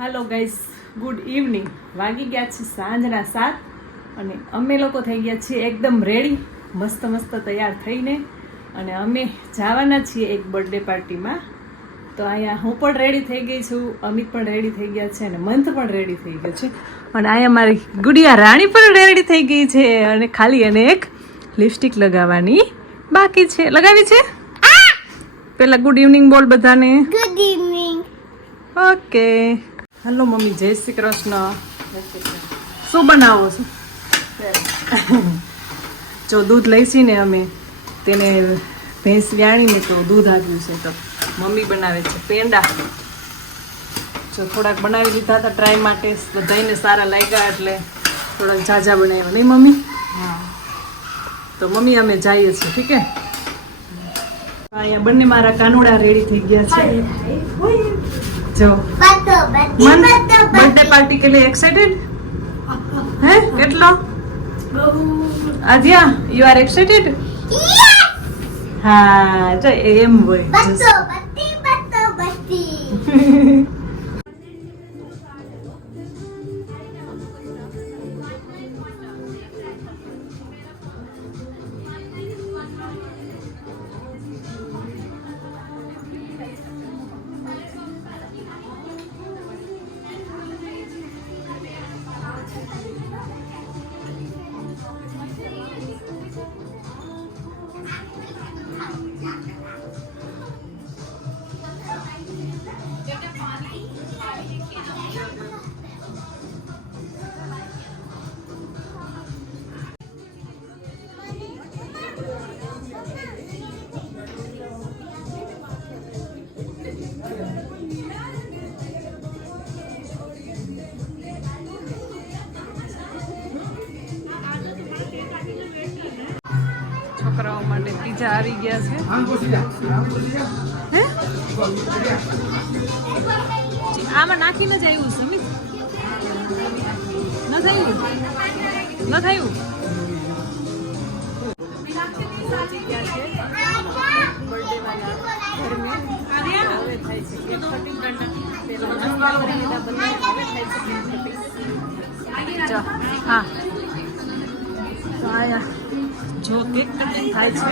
હાલો guys, good evening. વાગી ગયા છે સાંજના 7 અને અમે લોકો થઈ ગયા છીએ એકદમ રેડી, મસ્ત મસ્ત તૈયાર થઈને. અને અમે જવાના છીએ એક બર્થડે પાર્ટીમાં. તો અહીંયા હું પણ રેડી થઈ ગઈ છું, અમિત પણ રેડી થઈ ગયા છે અને મંથ પણ રેડી થઈ ગયો છે. અને અહીંયા મારી ગુડિયા રાણી પણ રેડી થઈ ગઈ છે અને ખાલી એને એક લિપસ્ટિક લગાવવાની બાકી છે. લગાવી છે? પેલા ગુડ ઇવનિંગ બોલ બધાને. Good evening. Okay. Hello mummy, જય શ્રી કૃષ્ણ. શું બનાવો છો? જો દૂધ લઈશી ને અમે તેને ભેંસ વ્યાણીને તો દૂધ આપ્યું છે, તો મમ્મી બનાવે છે પેંડા. જો થોડાક બનાવી લીધા હતા ટ્રાય માટે, બધાને સારા લાગ્યા એટલે થોડાક ઝાઝા બનાવ્યા નહીં મમ્મી? હા. તો મમ્મી અમે જઈએ છીએ, ઠીક હે? અહીંયા બંને મારા કાનુડા રેડી થઈ ગયા છે. જો બર્થડે પાર્ટી કે લીએ એક્સાઇટેડ હે? કેટલો આદ્યા, યુ આર એક્સાઇટેડ? હા, જો એમ હોય. છોકરાઓ માટે પીઝા આવી ગયા છે. હે? આમાં નાખીને જ આવ્યું છે મિસ. ન થયું? ન થયું? હા, તો આયા જો કેક કટિંગ થાય છે.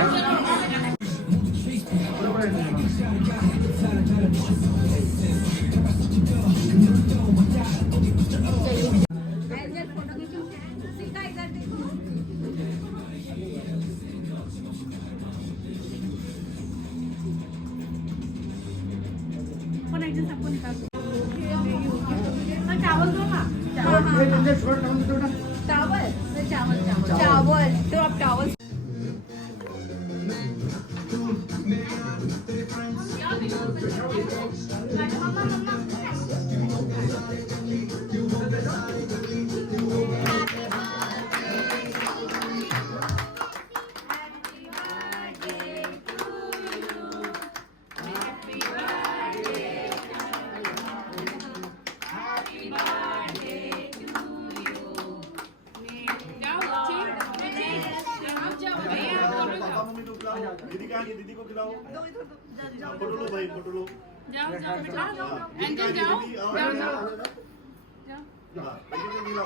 दीदी को खिलाओ. फोटो लो भाई, फोटो लो. जाओ एंजल जाओ.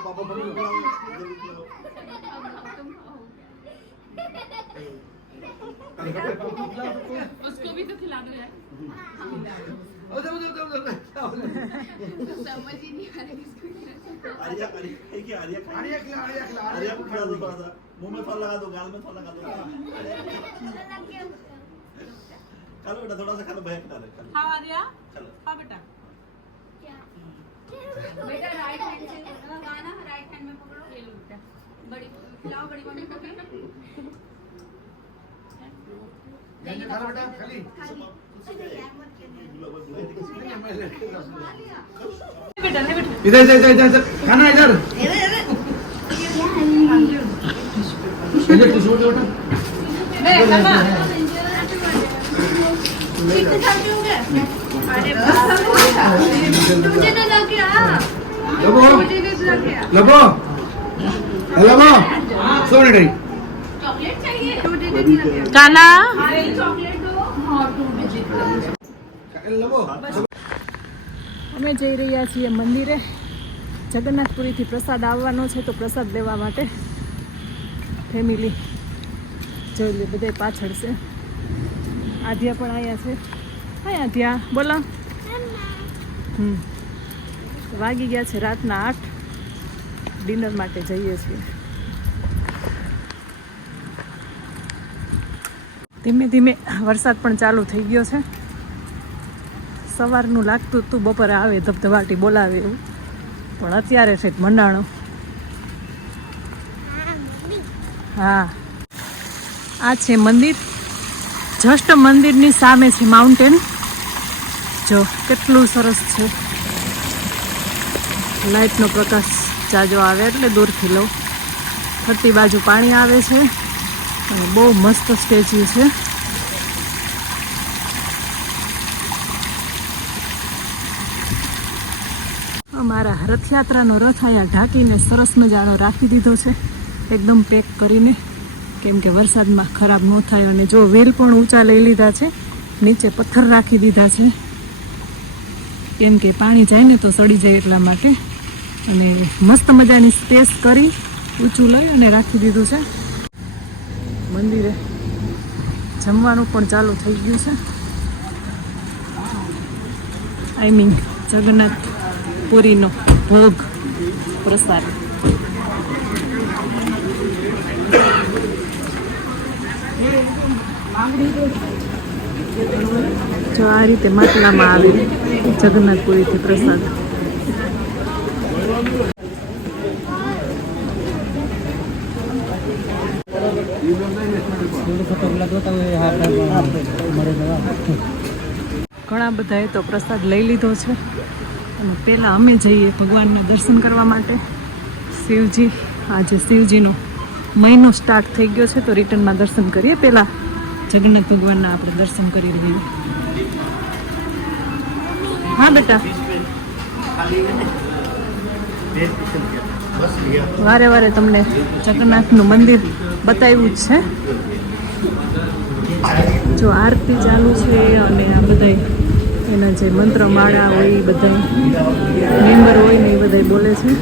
पापा फोटो खिलाओ. उसको भी तो खिला दो यार. समझ ही नहीं आ रहा किसको. आर्या को खिला दो थोड़ा सा. मुंह में फल लगा दो, गाल में फल लगा दो. चलो बेटा, थोड़ा सा खा लो, भैया खिला दे. हाँ आर्या, चलो हाँ बेटा. बेटा राइट हैंड से लगाना, राइट हैंड में पकड़ो. ये लो बेटा, बड़ी खिलाओ बड़ी मम्मी को. खा लो बेटा, खाली. इधर इधर इधर खाना इधर. टिश्यू दो बेटा. लबो लबो सोने चॉकलेट चाहिए. काला चॉकलेट दो. हाँ 2 डिजिट लबो. અમે જઈ રહ્યા છીએ મંદિરે. જગન્નાથપુરીથી પ્રસાદ આવવાનો છે તો પ્રસાદ લેવા માટે ફેમિલી જોઈ લે બધા પાછળ છે. આધ્યા પણ અહીંયા છે. હા આધ્યા બોલો. વાગી ગયા છે રાતના 8. ડિનર માટે જઈએ છીએ. ધીમે ધીમે વરસાદ પણ ચાલુ થઈ ગયો છે. સવારનું લાગતું હતું બપોરે આવે ધબધબાટી બોલાવે એવું, પણ અત્યારે છે મંડાણો. હા આ છે મંદિર. જસ્ટ મંદિરની સામે છે માઉન્ટેન. જો કેટલું સરસ છે. લાઇટનો પ્રકાશ જાજો આવે એટલે દૂરથી લઉં. ફરતી બાજુ પાણી આવે છે અને બહુ મસ્ત સ્ટેચ્યુ છે. અમારા રથયાત્રાનો રથ અહીંયા ઢાંકીને સરસ મજાનો રાખી દીધો છે, એકદમ પેક કરીને, કેમ કે વરસાદમાં ખરાબ ન થાય. અને જો વેલ પણ ઊંચા લઈ લીધા છે, નીચે પથ્થર રાખી દીધા છે, કેમ કે પાણી જાય ને તો સડી જાય એટલા માટે. અને મસ્ત મજાની સ્પેસ કરી ઊંચું લઈ અને રાખી દીધું છે. મંદિરે જમવાનું પણ ચાલુ થઈ ગયું છે. આઈ મીન જગન્નાથ પુરીનો ભોગ પ્રસાદ. જો આ રીતે માટલામાં આવે જગન્નાથપુરીથી પ્રસાદ. ઘણા બધાએ તો પ્રસાદ લઈ લીધો છે અને પહેલાં અમે જઈએ ભગવાનના દર્શન કરવા માટે. શિવજી, આજે શિવજીનો મહિનો સ્ટાર્ટ થઈ ગયો છે તો રિટર્નમાં દર્શન કરીએ. પહેલાં જગન્નાથ ભગવાનના આપણે દર્શન કરી લઈએ. હા બેટા, વારે વારે તમને જગન્નાથનું મંદિર બતાવ્યું જ છે. જો આરતી ચાલુ છે અને આ બધા એના જે મંત્રમાળા હોય એ બધા મેમ્બર હોય ને એ બધા બોલે છે.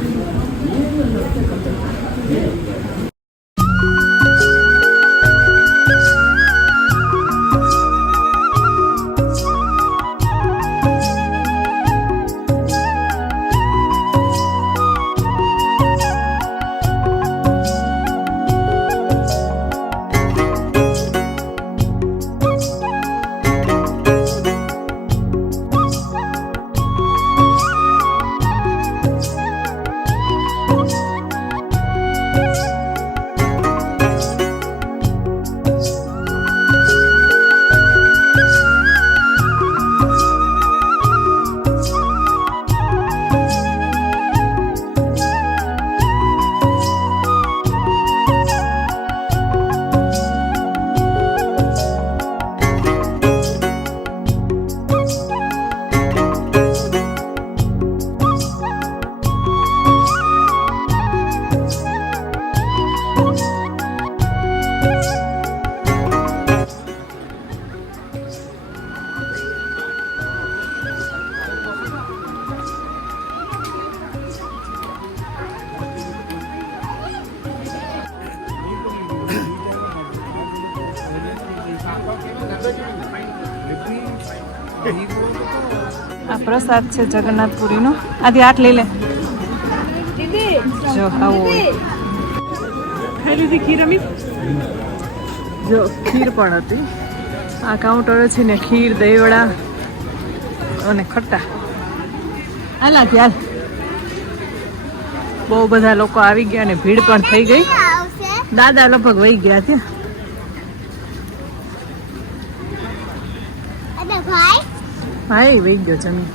આ પ્રસાદ છે જગન્નાથપુરીનો. આથી આટ લઈ લે. જો આવું હોય. ખાઈ લીધી ખીર અમી? જો ખીર પણ હતી. આ કાઉન્ટર છે ને ખીર, દહીવડા અને ખટ્ટા. હાલા ત્યાર બહુ બધા લોકો આવી ગયા અને ભીડ પણ થઈ ગઈ. દાદા લગભગ વહી ગયા ત્યાં. ભાઈ વહી ગયો જમી.